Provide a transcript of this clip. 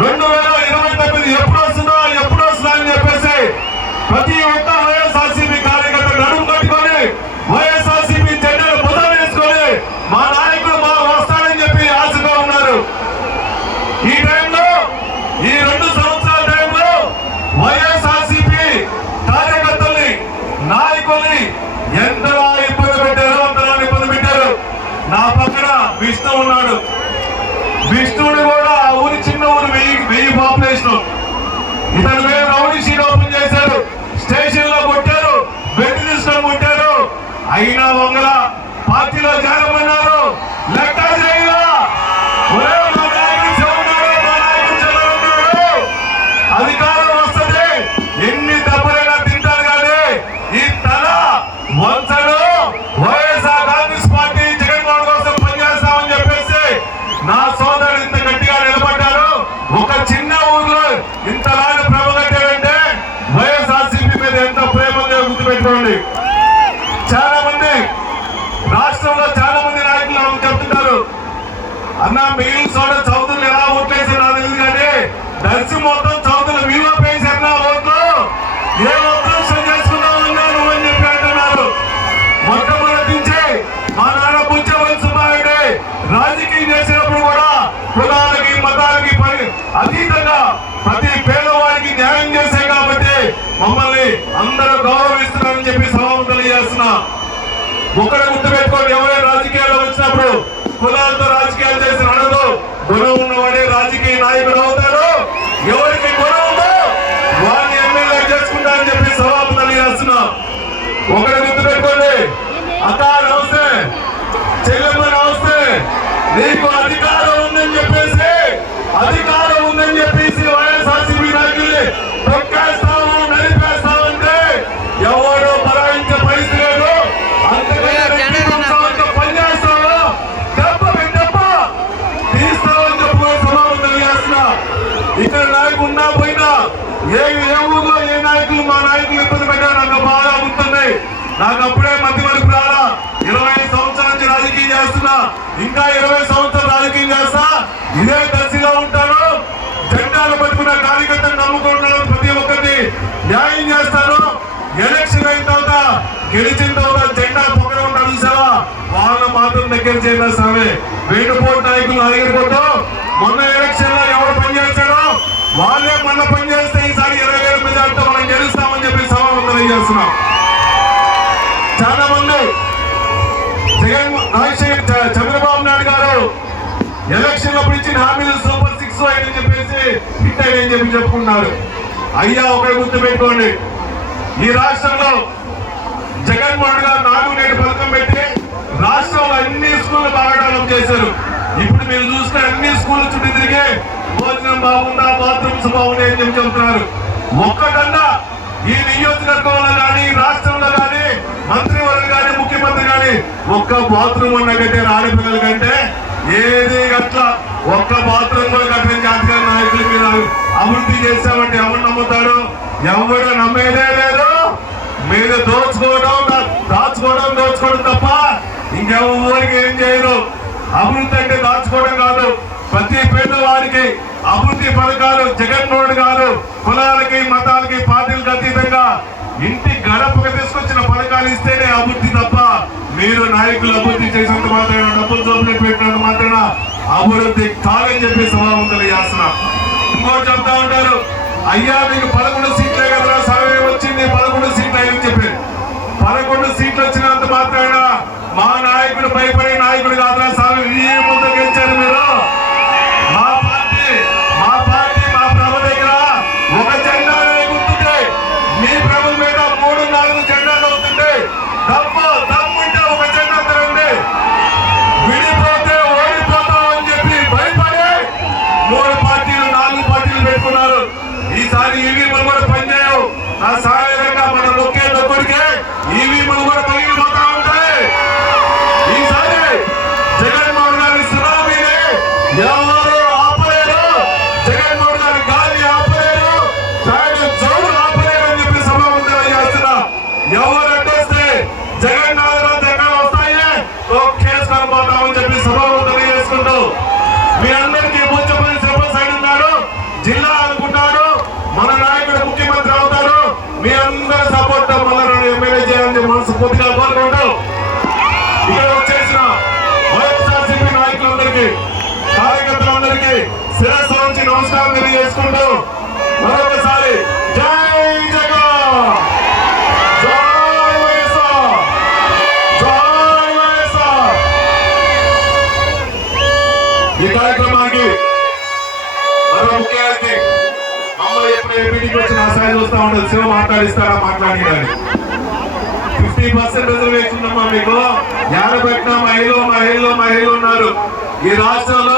2029 ఎప్పుడు వస్తుందో ఎప్పుడు వస్తుందో అని చెప్పేసి ప్రతి ఒక్క వైఎస్ఆర్సీపీ కార్యకర్త నడుము కట్టుకొని వైఎస్ఆర్సీపీ జెండాను భుజం వేసుకొని మా నాయకుడు మా వస్తాడని చెప్పి ఆశగా ఉన్నారు. ఈ టైంలో ఈ 2 సంవత్సరాల టైంలో వైఎస్ఆర్సీపీ కార్యకర్తల్ని నాయకుల్ని ఎంతలా ఇబ్బంది పెట్టారో అంతలా ఇబ్బంది పెట్టారు. నా పక్కన విష్ణు ఉన్నాడు. విష్ణుడు కూడా ఊరి చిన్న ఊరు 1000 పాపులేషన్. ఇతను మేము రౌడీ షీట్ ఓపెన్ చేశారు, స్టేషన్ లో కొట్టారు, బెడ్ తీసుకొని కొట్టారు. అయినా వంగల పార్టీలో జారమన్నారు. లెక్క అధికారం వస్తుంది, ఎన్ని దెబ్బలైనా తింటారు కానీ ఈ తల వంచడు. వైఎస్ఆర్ కాంగ్రెస్ పార్టీ జగన్మోహన్ కోసం పనిచేస్తామని చెప్పేసి నా సోదరుడు ఇంత గట్టిగా నిలబడ్డారు. ఒక చిన్న ఊర్లో ఇంతలాంటి ప్రేమ కట్టారంటే వైఎస్ఆర్సీపీ మీద ఎంత ప్రేమ గుర్తుపెట్టుకోండి. చాలా మంది రాష్ట్రంలో చాలా మంది నాయకులు చెప్తున్నారు, అన్న మిగిలిన చోట చౌదరులు ఎలా ఓట్లేసారు నాకు తెలియదు కానీ దర్శి మొత్తం చౌదరులు వివో వేసారు నా ఓట్లు. ఏ ఉద్దేశం చేసుకున్నావు అన్నా నువ్వు అని చెప్పి అంటున్నారు. మొట్టమొదటి నుంచి మా నాన్న పుచ్చవల్లి సుబ్బారెడ్డి రాజకీయం చేసినప్పుడు కూడా కులాలకి మతాలకి అతీతంగా ప్రతి పేదవాడికి న్యాయం చేసే కాబట్టి మమ్మల్ని అందరూ గౌరవిస్తున్నారని చెప్పి సభను తెలియజేస్తున్నా. ఒక్కడే గుర్తుపెట్టుకోండి, ఎవరైనా రాజకీయాల్లో వచ్చినప్పుడు కులాలతో రాజకీయాలు చేసిన అనదు. గుణం ఉన్నవాడే రాజకీయ నాయకుడు అవుతాడు. ఎవరికి గుణం ఉందో వాడిని ఎమ్మెల్యే చేసుకుంటా అని చెప్పి సభను తెలియజేస్తున్నా. ఒకటి గుర్తుపెట్టుకోండి, అక్క నమస్తే, చెల్లెమ్మ నమస్తే, నీకు అధికారం ఉందని చెప్పేసి వైఎస్ఆర్సీపీ నాయకుల్ని తొక్కేస్తాము నడిపేస్తామంటే ఎవరు బలాయించే పరిస్థితి లేదు. అంతకంటే పనిచేస్తాము, దెబ్బ తీస్తామని చెప్పి సభను తెలియజేస్తున్నా. ఇక్కడ నాయకులు ఉన్నా పోయినా ఏ ఊర్లో ఏ నాయకులు మా నాయకులు ఇబ్బంది పెట్టారు నాకు బాగా గుర్తున్నాయి. నాకు అప్పుడే మధ్య వరకు రాలా. 20 సంవత్సరాల నుంచి రాజకీయం చేస్తున్నా, ఇంకా 20 సంవత్సరాలు రాజకీయం చేస్తా, ఇదే దశలో ఉంటాను. జెండాలు పట్టుకున్న కార్యకర్తను నమ్ముకుంటున్నాను, ప్రతి ఒక్కరిని న్యాయం చేస్తాను. ఎలక్షన్ అయిన తర్వాత గెలిచిన తర్వాత జెండా పక్కన ఉంటాను చూసావా, వాళ్ళ మాత్రం దగ్గర చేస్తామే. వేటుపోటు నాయకులు అడిగిపోతూ మొన్న ఎలక్షన్ లో ఎవరు పనిచేస్తాడో వాళ్ళే మొన్న పనిచేస్తే ఈసారి 20,000 మెజార్టీతో మనం గెలుస్తామని చెప్పి సభను తెలియజేస్తున్నాం. చాలా మంది చంద్రబాబు నాయుడు గారు ఎలక్షన్ అప్పుడు ఇచ్చిన హామీలు సూపర్ 6 అని చెప్పేసి హిట్ అయ్యని చెప్పి చెప్పుకున్నారు. అయ్యా ఒకటి గుర్తు పెట్టుకోండి, ఈ రాష్ట్రంలో జగన్మోహన్ గారు 4 నేటి పథకం పెట్టి రాష్ట్రంలో అన్ని స్కూళ్లు బాగా డెవలప్ చేశారు. ఇప్పుడు మీరు చూస్తే అన్ని స్కూళ్లు చుట్టూ తిరిగి భోజనం బాగుందా, బాత్రూమ్స్ బాగున్నాయి అని చెప్పి చెబుతున్నారు. ఒక్కటన్నా ఈ నియోజకవర్గంలో కానీ రాష్ట్రంలో కానీ మంత్రివర్గం కానీ ముఖ్యమంత్రి కానీ ఒక్క బాత్రూమ్ ఉన్న కట్టారు ఆడపిల్లల కంటే ఏది అట్లా ఒక్క బాత్రూమ్ కూడా కట్టిన జాతీయ నాయకులు మీరు అభివృద్ధి చేశామంటే ఎవరు నమ్ముతారు? ఎవరు నమ్మేదే లేదు. మీరు దోచుకోవడం తప్ప ఇంకెవరికి ఏం చేయరు. అభివృద్ధి అంటే దాచుకోవడం కాదు. ప్రతి పేదవారికి అభివృద్ధి పథకాలు జగన్మోహన్ గారు కులాలకి మతాలకి పార్టీలకు అతీతంగా ఇంటి గడపకు తీసుకొచ్చిన పథకాలు ఇస్తేనే అభివృద్ధి తప్ప మీరు నాయకులు అభివృద్ధి చేసినంత మాత్రాన డబ్బులు జోబులకు పెట్టినంత మాత్రాన అభివృద్ధి కాదని చెప్పి సభను తెలియజేస్తున్నా. ఇంకోటి చెప్తా ఉంటారు, అయ్యా మీకు 11 సీట్లే కదా సర్వే వచ్చింది, 11 సీట్లు అయ్యని చెప్పారు. 11 సీట్లు వచ్చినంత మాత్రాన మా నాయకుడు భయపడే నాయకుడు కాదురా సార్, ఈ ముందు గెలిచారు మీరు. మా పార్టీ మా ప్రభ దగ్గర ఒక జెండా గుర్తుంటే మీ ప్రభ మీద 3-4 జెండాలు అవుతుంటే దమ్ముంటే ఒక జెండా తిరండి. విడిపోతే ఓడిపోతాం అని చెప్పి భయపడి 3 పార్టీలు 4 పార్టీలు పెట్టుకున్నారు. ఈసారి ఈవీఎంలు కూడా పనిచేయవు. నా సహాయంగా మన నొక్కే నొక్కుడికే ఈవీఎంలు కూడా పగిలిపోతా ఉంటాయి. ఈసారి జగన్మోహన్ గారి సునామీని ఎవరు ఆపలేరు. జగన్మోహన్ గారి గాలి ఆపలేరు, జోరు ఆపలేరు అని చెప్పి సభను తెలియజేస్తున్నా. ఎవరు అడ్డొస్తే జగన్నాథరావు ఎక్కడ వస్తాయి కేసుకొని పోతామని చెప్పి సభను తెలియజేసుకుంటూ మీ అందరికీ పూజపల్లి శ్రీపతి సైడ్ ఉన్నారు. జిల్లా అనుకుంటాడు, మన నాయకుడు ముఖ్యమంత్రి అవుతాడు. మీ అందరి సపోర్ట్ మళ్ళీ ఎమ్మెల్యే చేయాలని మనస్ఫూర్తిగా కోరుకుంటూ ఇక్కడ వచ్చేసిన వైఎస్ఆర్సీపీ నాయకులందరికీ, కార్యకర్తలందరికీ శిరస్సు నుంచి నమస్కారం తెలియజేసుకుంటూ మరొకసారి జై జగన్, జై వైఎస్ఆర్, జై వైఎస్ఆర్. ఈ కార్యక్రమానికి మరో ముఖ్య అతిథి మమ్మల్ని ఎప్పుడు ఏ మీటింగ్ వచ్చి నా సైజ్ వస్తా ఉండదు, శివ మాట్లాడిస్తారా మాట్లాడినారు. 50% రిజర్వేషన్ అమ్మా మీకు. 50 పెట్టినా మహిళలు ఉన్నారు ఈ రాష్ట్రంలో.